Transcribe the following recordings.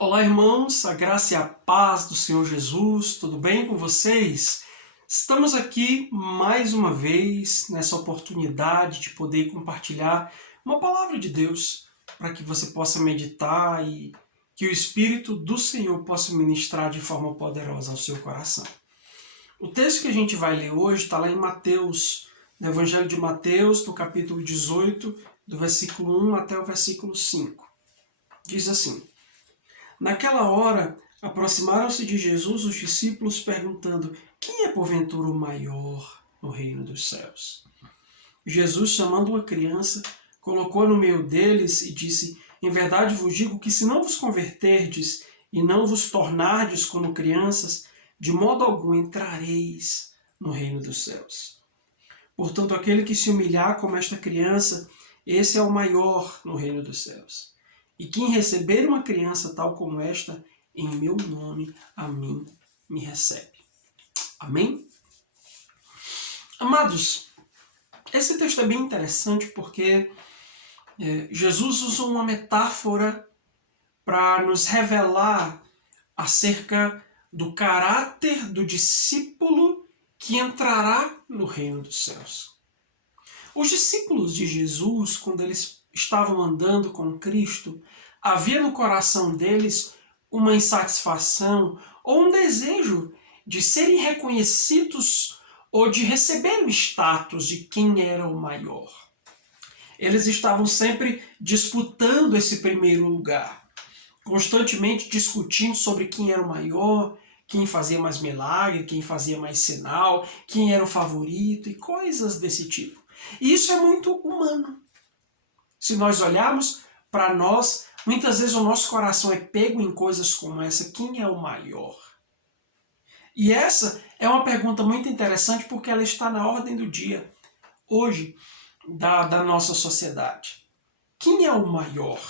Olá, irmãos, a graça e a paz do Senhor Jesus, tudo bem com vocês? Estamos aqui mais uma vez nessa oportunidade de poder compartilhar uma palavra de Deus para que você possa meditar e que o Espírito do Senhor possa ministrar de forma poderosa ao seu coração. O texto que a gente vai ler hoje está lá em Mateus, no Evangelho de Mateus, no capítulo 18, do versículo 1 até o versículo 5. Diz assim: Naquela hora, aproximaram-se de Jesus os discípulos, perguntando: Quem é porventura o maior no reino dos céus? Jesus, chamando uma criança, colocou-a no meio deles e disse: Em verdade vos digo que se não vos converterdes e não vos tornardes como crianças, de modo algum entrareis no reino dos céus. Portanto, aquele que se humilhar como esta criança, esse é o maior no reino dos céus. E quem receber uma criança tal como esta, em meu nome, a mim me recebe. Amém? Amados, esse texto é bem interessante porque Jesus usa uma metáfora para nos revelar acerca do caráter do discípulo que entrará no reino dos céus. Os discípulos de Jesus, quando eles estavam andando com Cristo, havia no coração deles uma insatisfação ou um desejo de serem reconhecidos ou de receber o status de quem era o maior. Eles estavam sempre disputando esse primeiro lugar, constantemente discutindo sobre quem era o maior, quem fazia mais milagre, quem fazia mais sinal, quem era o favorito e coisas desse tipo. E isso é muito humano. Se nós olharmos para nós, muitas vezes o nosso coração é pego em coisas como essa: quem é o maior? E essa é uma pergunta muito interessante porque ela está na ordem do dia, hoje, da nossa sociedade. Quem é o maior?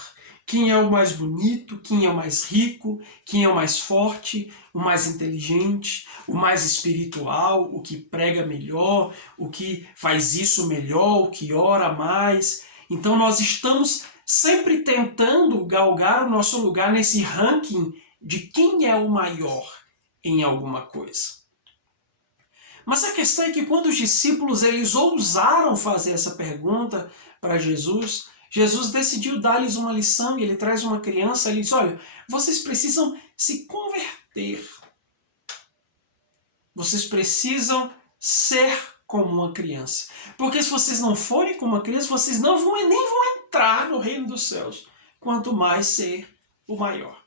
Quem é o mais bonito? Quem é o mais rico? Quem é o mais forte? O mais inteligente? O mais espiritual? O que prega melhor? O que faz isso melhor? O que ora mais? Então nós estamos sempre tentando galgar o nosso lugar nesse ranking de quem é o maior em alguma coisa. Mas a questão é que quando os discípulos eles ousaram fazer essa pergunta para Jesus, Jesus decidiu dar-lhes uma lição e ele traz uma criança e ele diz: olha, vocês precisam se converter. Vocês precisam ser como uma criança. Porque se vocês não forem como uma criança, vocês nem vão entrar no reino dos céus. Quanto mais ser o maior.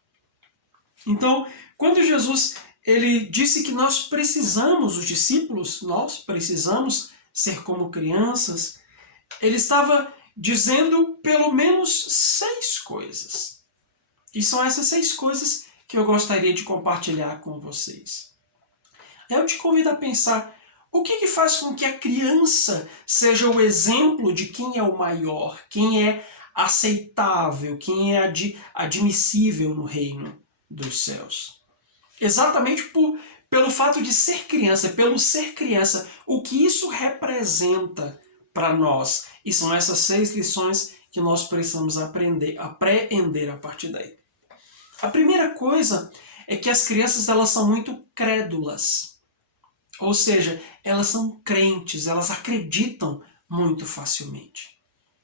Então, quando Jesus ele disse que nós precisamos, os discípulos, nós precisamos ser como crianças, ele estava dizendo pelo menos 6 coisas. E são essas 6 coisas que eu gostaria de compartilhar com vocês. Eu te convido a pensar: o que faz com que a criança seja o exemplo de quem é o maior, quem é aceitável, quem é admissível no reino dos céus? Exatamente pelo fato de ser criança, pelo ser criança, o que isso representa para nós. E são essas 6 lições que nós precisamos apreender a partir daí. A primeira coisa é que as crianças elas são muito crédulas. Ou seja, elas são crentes, elas acreditam muito facilmente.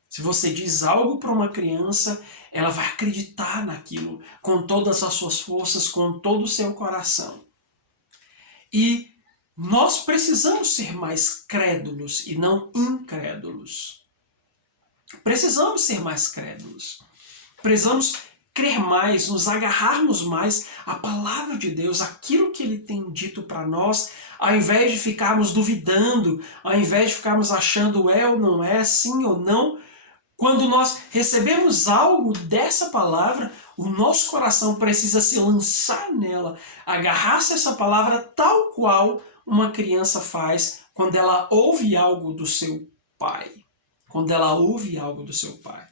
Se você diz algo para uma criança, ela vai acreditar naquilo com todas as suas forças, com todo o seu coração. E nós precisamos ser mais crédulos e não incrédulos. Precisamos ser mais crédulos. Precisamos crer mais, nos agarrarmos mais à palavra de Deus, aquilo que Ele tem dito para nós, ao invés de ficarmos duvidando, ao invés de ficarmos achando é ou não é, sim ou não. Quando nós recebemos algo dessa palavra, o nosso coração precisa se lançar nela, agarrar-se a essa palavra tal qual uma criança faz quando ela ouve algo do seu pai. Quando ela ouve algo do seu pai.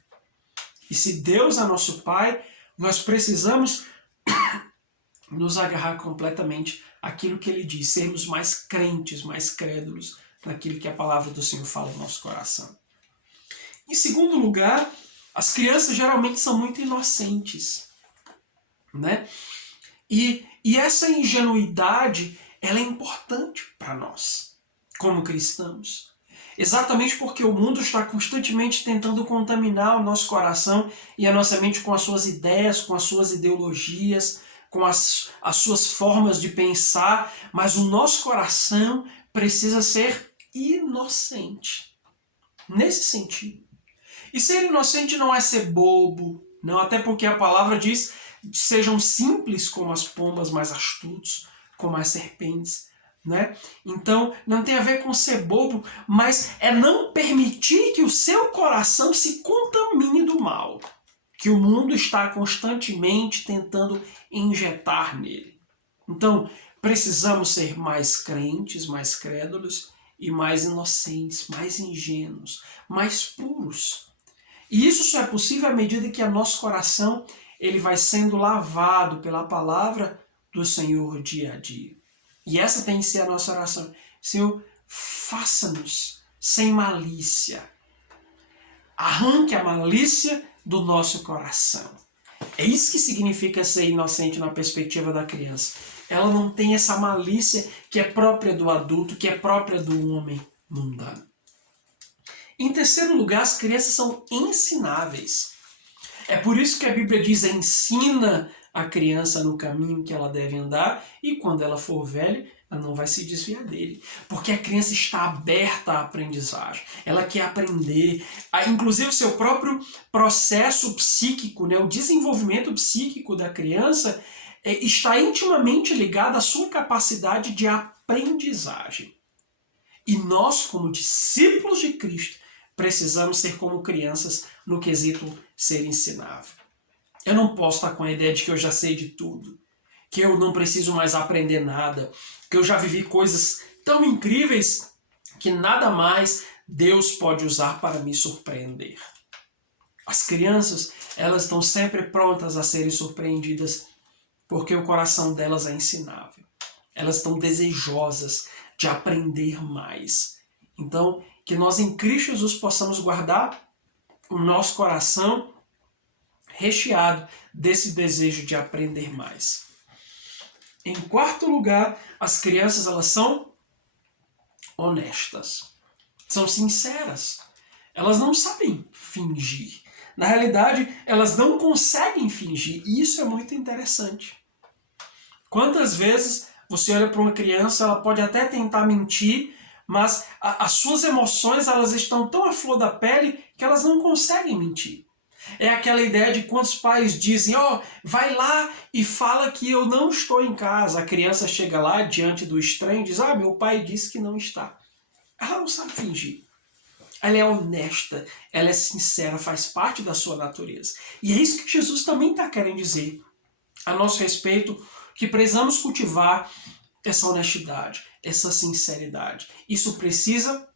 E se Deus é nosso pai, nós precisamos nos agarrar completamente àquilo que Ele diz, sermos mais crentes, mais crédulos naquilo que a palavra do Senhor fala no nosso coração. Em segundo lugar, as crianças geralmente são muito inocentes. né? E essa ingenuidade, ela é importante para nós, como cristãos. Exatamente porque o mundo está constantemente tentando contaminar o nosso coração e a nossa mente com as suas ideias, com as suas ideologias, com as suas formas de pensar, mas o nosso coração precisa ser inocente. Nesse sentido. E ser inocente não é ser bobo, não, até porque a palavra diz: sejam simples como as pombas, mais astutos como as serpentes. Né? Então, não tem a ver com ser bobo, mas é não permitir que o seu coração se contamine do mal, que o mundo está constantemente tentando injetar nele. Então, precisamos ser mais crentes, mais crédulos e mais inocentes, mais ingênuos, mais puros. E isso só é possível à medida que o nosso coração ele vai sendo lavado pela palavra do Senhor dia a dia. E essa tem que ser a nossa oração. Senhor, faça-nos sem malícia. Arranque a malícia do nosso coração. É isso que significa ser inocente na perspectiva da criança. Ela não tem essa malícia que é própria do adulto, que é própria do homem mundano. Em terceiro lugar, as crianças são ensináveis. É por isso que a Bíblia diz: ensina a criança no caminho que ela deve andar, e quando ela for velha, ela não vai se desviar dele. Porque a criança está aberta à aprendizagem. Ela quer aprender. Inclusive o seu próprio processo psíquico, né, o desenvolvimento psíquico da criança está intimamente ligado à sua capacidade de aprendizagem. E nós, como discípulos de Cristo, precisamos ser como crianças no quesito ser ensinável. Eu não posso estar com a ideia de que eu já sei de tudo, que eu não preciso mais aprender nada, que eu já vivi coisas tão incríveis que nada mais Deus pode usar para me surpreender. As crianças, elas estão sempre prontas a serem surpreendidas porque o coração delas é ensinável. Elas estão desejosas de aprender mais. Então, que nós em Cristo Jesus possamos guardar o nosso coração recheado desse desejo de aprender mais. Em quarto lugar, as crianças elas são honestas, são sinceras. Elas não sabem fingir. Na realidade, elas não conseguem fingir, e isso é muito interessante. Quantas vezes você olha para uma criança, ela pode até tentar mentir, mas as suas emoções elas estão tão à flor da pele que elas não conseguem mentir. É aquela ideia de quando os pais dizem: vai lá e fala que eu não estou em casa. A criança chega lá diante do estranho e diz: meu pai disse que não está. Ela não sabe fingir. Ela é honesta, ela é sincera, faz parte da sua natureza. E é isso que Jesus também está querendo dizer a nosso respeito, que precisamos cultivar essa honestidade, essa sinceridade. Isso precisa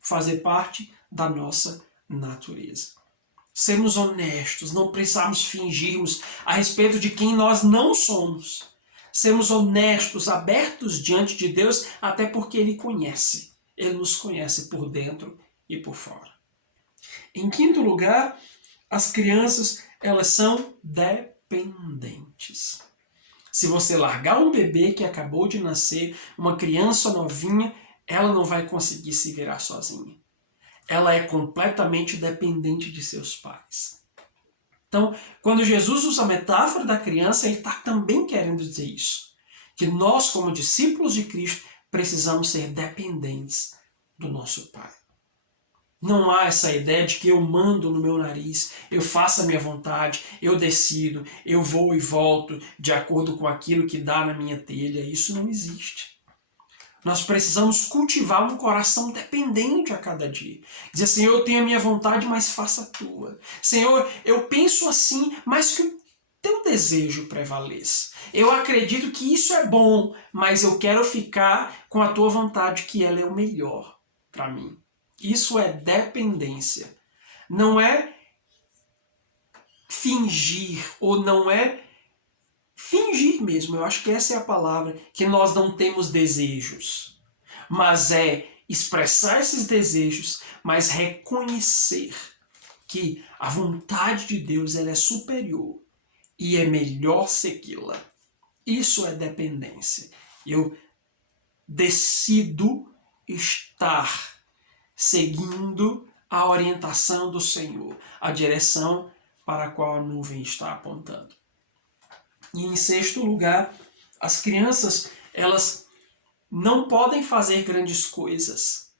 fazer parte da nossa natureza. Sermos honestos, não precisamos fingirmos a respeito de quem nós não somos. Sermos honestos, abertos diante de Deus, até porque Ele conhece. Ele nos conhece por dentro e por fora. Em quinto lugar, as crianças, elas são dependentes. Se você largar um bebê que acabou de nascer, uma criança novinha, ela não vai conseguir se virar sozinha. Ela é completamente dependente de seus pais. Então, quando Jesus usa a metáfora da criança, ele está também querendo dizer isso. Que nós, como discípulos de Cristo, precisamos ser dependentes do nosso Pai. Não há essa ideia de que eu mando no meu nariz, eu faço a minha vontade, eu decido, eu vou e volto de acordo com aquilo que dá na minha telha. Isso não existe. Nós precisamos cultivar um coração dependente a cada dia. Dizer: Senhor, eu tenho a minha vontade, mas faça a tua. Senhor, eu penso assim, mas que o teu desejo prevaleça. Eu acredito que isso é bom, mas eu quero ficar com a tua vontade, que ela é o melhor para mim. Isso é dependência. Não é fingir, ou não é fingir mesmo. Eu acho que essa é a palavra, que nós não temos desejos. Mas é expressar esses desejos, mas reconhecer que a vontade de Deus ela é superior. e é melhor segui-la. Isso é dependência. Eu decido estar seguindo a orientação do Senhor, a direção para a qual a nuvem está apontando. E em sexto lugar, as crianças, elas não podem fazer grandes coisas.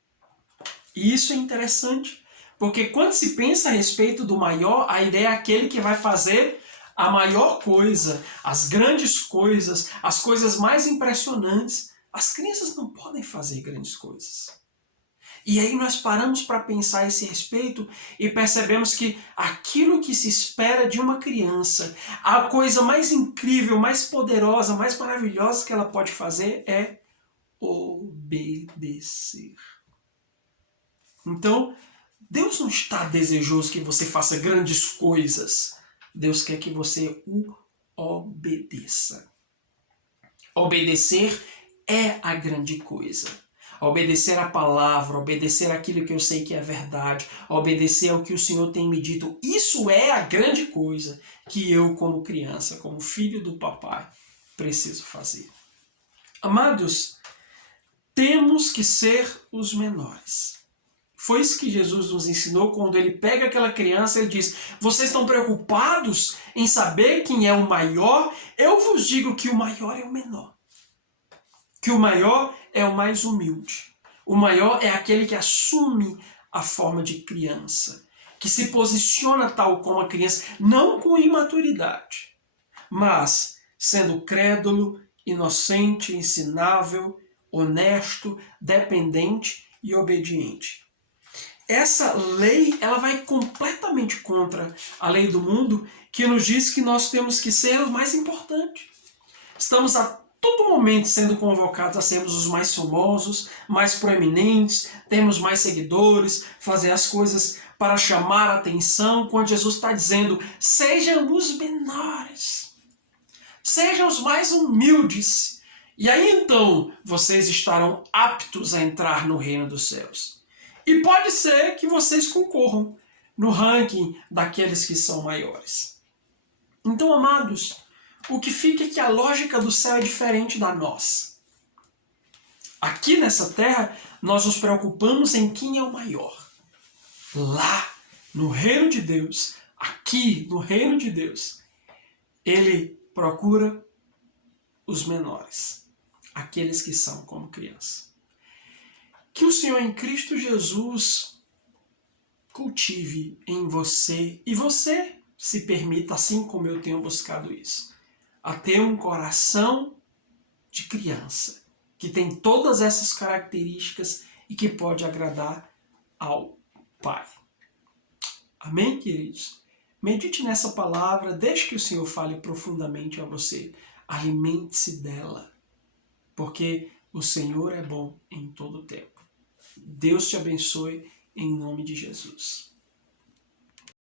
E isso é interessante, porque quando se pensa a respeito do maior, a ideia é aquele que vai fazer a maior coisa, as grandes coisas, as coisas mais impressionantes. As crianças não podem fazer grandes coisas. E aí nós paramos para pensar a esse respeito e percebemos que aquilo que se espera de uma criança, a coisa mais incrível, mais poderosa, mais maravilhosa que ela pode fazer é obedecer. Então, Deus não está desejoso que você faça grandes coisas. Deus quer que você o obedeça. Obedecer é a grande coisa. Obedecer a palavra, obedecer aquilo que eu sei que é verdade, obedecer ao que o Senhor tem me dito. Isso é a grande coisa que eu, como criança, como filho do papai, preciso fazer. Amados, temos que ser os menores. Foi isso que Jesus nos ensinou quando ele pega aquela criança e ele diz: vocês estão preocupados em saber quem é o maior? Eu vos digo que o maior é o menor. Que o maior é o mais humilde. O maior é aquele que assume a forma de criança. Que se posiciona tal como a criança, não com imaturidade, mas sendo crédulo, inocente, ensinável, honesto, dependente e obediente. Essa lei, ela vai completamente contra a lei do mundo, que nos diz que nós temos que ser os mais importantes. Estamos a todo momento sendo convocados a sermos os mais famosos, mais proeminentes, termos mais seguidores, fazer as coisas para chamar a atenção, quando Jesus está dizendo: sejam os menores, sejam os mais humildes, e aí então vocês estarão aptos a entrar no reino dos céus. E pode ser que vocês concorram no ranking daqueles que são maiores. Então, amados, o que fica é que a lógica do céu é diferente da nossa. Aqui nessa terra, nós nos preocupamos em quem é o maior. Lá, no reino de Deus, aqui no reino de Deus, ele procura os menores, aqueles que são como criança. Que o Senhor em Cristo Jesus cultive em você, e você se permita, assim como eu tenho buscado isso, a ter um coração de criança, que tem todas essas características e que pode agradar ao Pai. Amém, queridos? Medite nessa palavra, deixe que o Senhor fale profundamente a você. Alimente-se dela, porque o Senhor é bom em todo o tempo. Deus te abençoe em nome de Jesus.